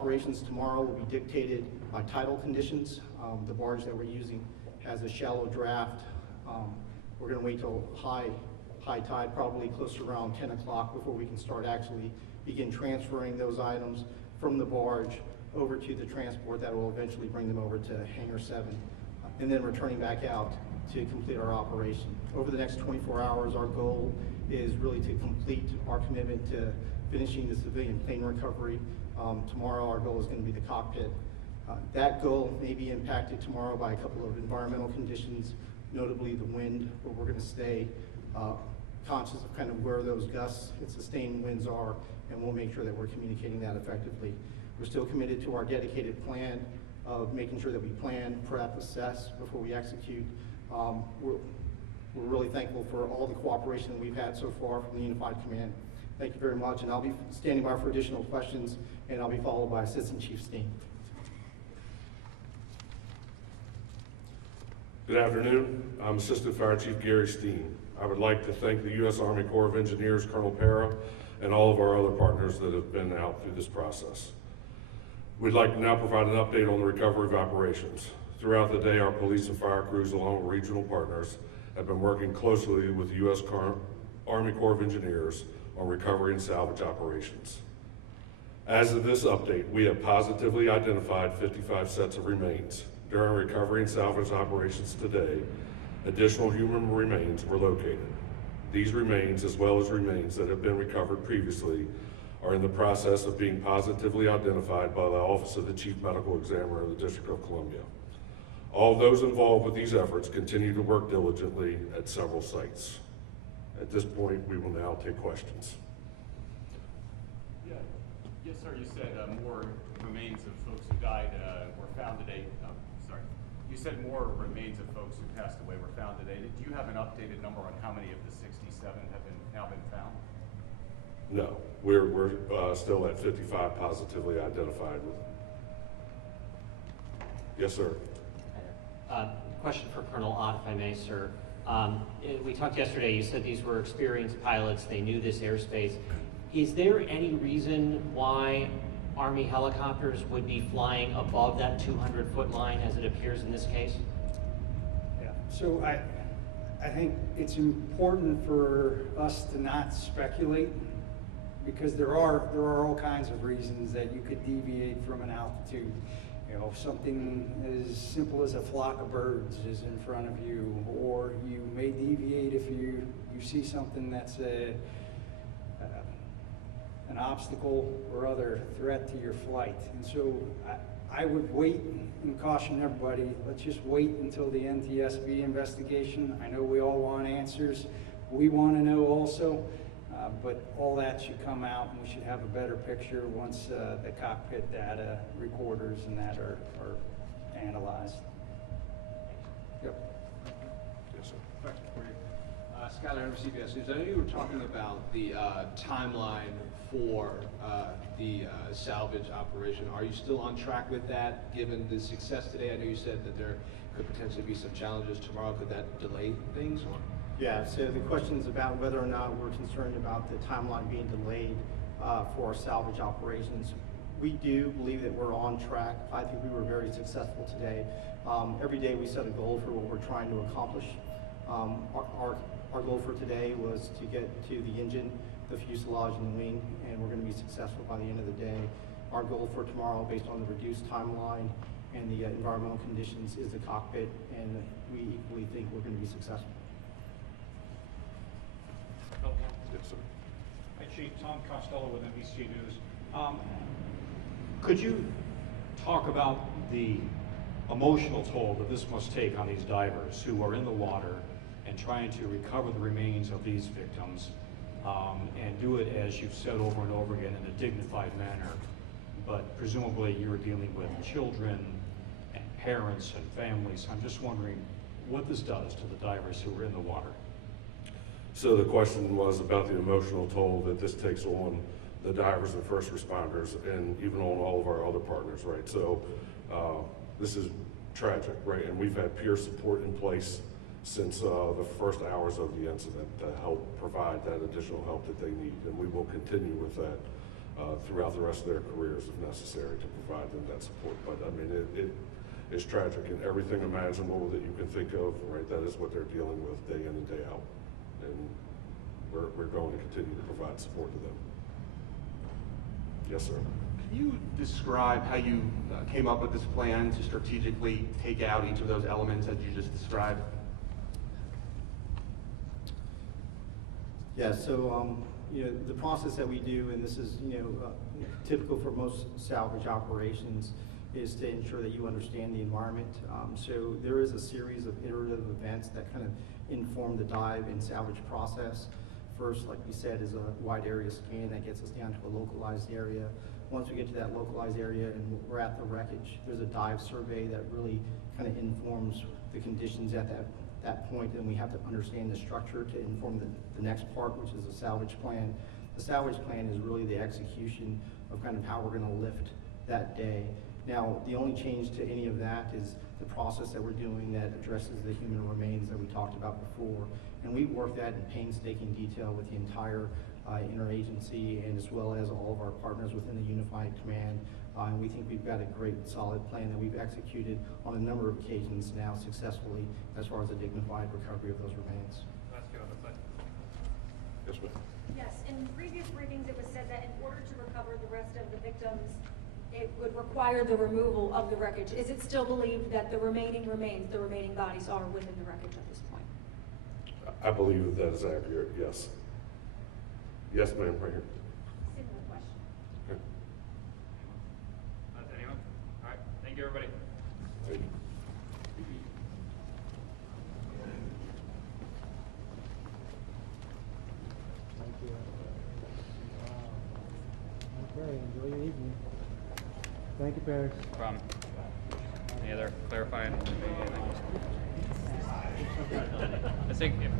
operations tomorrow will be dictated by tidal conditions. The barge that we're using has a shallow draft. We're going to wait till high tide, probably close to around 10 o'clock before we can start actually begin transferring those items from the barge over to the transport that will eventually bring them over to Hangar 7, and then returning back out to complete our operation. Over the next 24 hours, our goal is really to complete our commitment to finishing the civilian plane recovery. Tomorrow, our goal is going to be the cockpit. That goal may be impacted tomorrow by a couple of environmental conditions, notably the wind, but we're going to stay conscious of kind of where those gusts and sustained winds are, and we'll make sure that we're communicating that effectively. We're still committed to our dedicated plan of making sure that we plan, prep, assess before we execute. We're really thankful for all the cooperation that we've had so far from the Unified Command. Thank you very much, and I'll be standing by for additional questions, and I'll be followed by Assistant Chief Steen. Good afternoon. I'm Assistant Fire Chief Gary Steen. I would like to thank the U.S. Army Corps of Engineers, Colonel Para, and all of our other partners that have been out through this process. We'd like to now provide an update on the recovery of operations. Throughout the day, our police and fire crews, along with regional partners, have been working closely with the U.S. Army Corps of Engineers on recovery and salvage operations. As of this update, we have positively identified 55 sets of remains. During recovery and salvage operations today, additional human remains were located. These remains, as well as remains that have been recovered previously, are in the process of being positively identified by the Office of the Chief Medical Examiner of the District of Columbia. All those involved with these efforts continue to work diligently at several sites. At this point, we will now take questions. Yeah. Yes, sir. You said more remains of folks who died were found today. Sorry. You said more remains of folks who passed away were found today. Do you have an updated number on how many of the 67 have now been found? No, we're still at 55 positively identified. Yes, sir. Question for Colonel Ott, if I may, sir. We talked yesterday, you said these were experienced pilots, they knew this airspace. Is there any reason why Army helicopters would be flying above that 200-foot line as it appears in this case? Yeah, so I think it's important for us to not speculate, because there are all kinds of reasons that you could deviate from an altitude. You know, something as simple as a flock of birds is in front of you, or you may deviate if you see something that's an obstacle or other threat to your flight. And so I would wait and caution everybody, let's just wait until the NTSB investigation. I know we all want answers. We want to know also. But all that should come out, and we should have a better picture once the cockpit data, recorders, and that are analyzed. Yep. Yes, sir. Question for you. Skyler under CBS News. I know you were talking about the timeline for the salvage operation. Are you still on track with that, given the success today? I know you said that there could potentially be some challenges tomorrow. Could that delay things? Or? Yeah, so the question is about whether or not we're concerned about the timeline being delayed for our salvage operations. We do believe that we're on track. I think we were very successful today. Every day we set a goal for what we're trying to accomplish. Our goal for today was to get to the engine, the fuselage, and the wing, and we're going to be successful by the end of the day. Our goal for tomorrow, based on the reduced timeline and the environmental conditions, is the cockpit, and we equally think we're going to be successful. Yes, sir. Hi, Chief. Tom Costello with NBC News. Could you talk about the emotional toll that this must take on these divers who are in the water and trying to recover the remains of these victims, and do it, as you've said over and over again, in a dignified manner, but presumably you're dealing with children and parents and families. I'm just wondering what this does to the divers who are in the water. So the question was about the emotional toll that this takes on the divers and first responders, and even on all of our other partners, right? So this is tragic, right? And we've had peer support in place since the first hours of the incident to help provide that additional help that they need, and we will continue with that. throughout the rest of their careers if necessary to provide them that support. But I mean, it is tragic, and everything imaginable that you can think of, right, that is what they're dealing with day in and day out. And we're going to continue to provide support to them. Yes, sir. Can you describe how you came up with this plan to strategically take out each of those elements that you just described? Yeah, so, you know, the process that we do, and this is, you know, typical for most salvage operations, is to ensure that you understand the environment. So there is a series of iterative events that kind of inform the dive and salvage process. First, like we said, is a wide area scan that gets us down to a localized area. Once we get to that localized area and we're at the wreckage, there's a dive survey that really kind of informs the conditions at that point, and we have to understand the structure to inform the next part, which is the salvage plan. The salvage plan is really the execution of kind of how we're gonna lift that day. Now, the only change to any of that is the process that we're doing that addresses the human remains that we talked about before. And we work that in painstaking detail with the entire interagency, and as well as all of our partners within the Unified Command. And we think we've got a great solid plan that we've executed on a number of occasions now successfully as far as the dignified recovery of those remains. Yes, ma'am. Yes, in previous briefings, it was said that in order to recover the rest of the victims, it would require the removal of the wreckage. Is it still believed that the remaining remains, the remaining bodies are within the wreckage at this point? I believe that is accurate, yes. Yes, ma'am, right here. Similar question. Okay. Anyone? All right, thank you, everybody. Thank you. Thank you. Okay, enjoy your evening. Thank you, Paris. No problem. Any other clarifying? I think if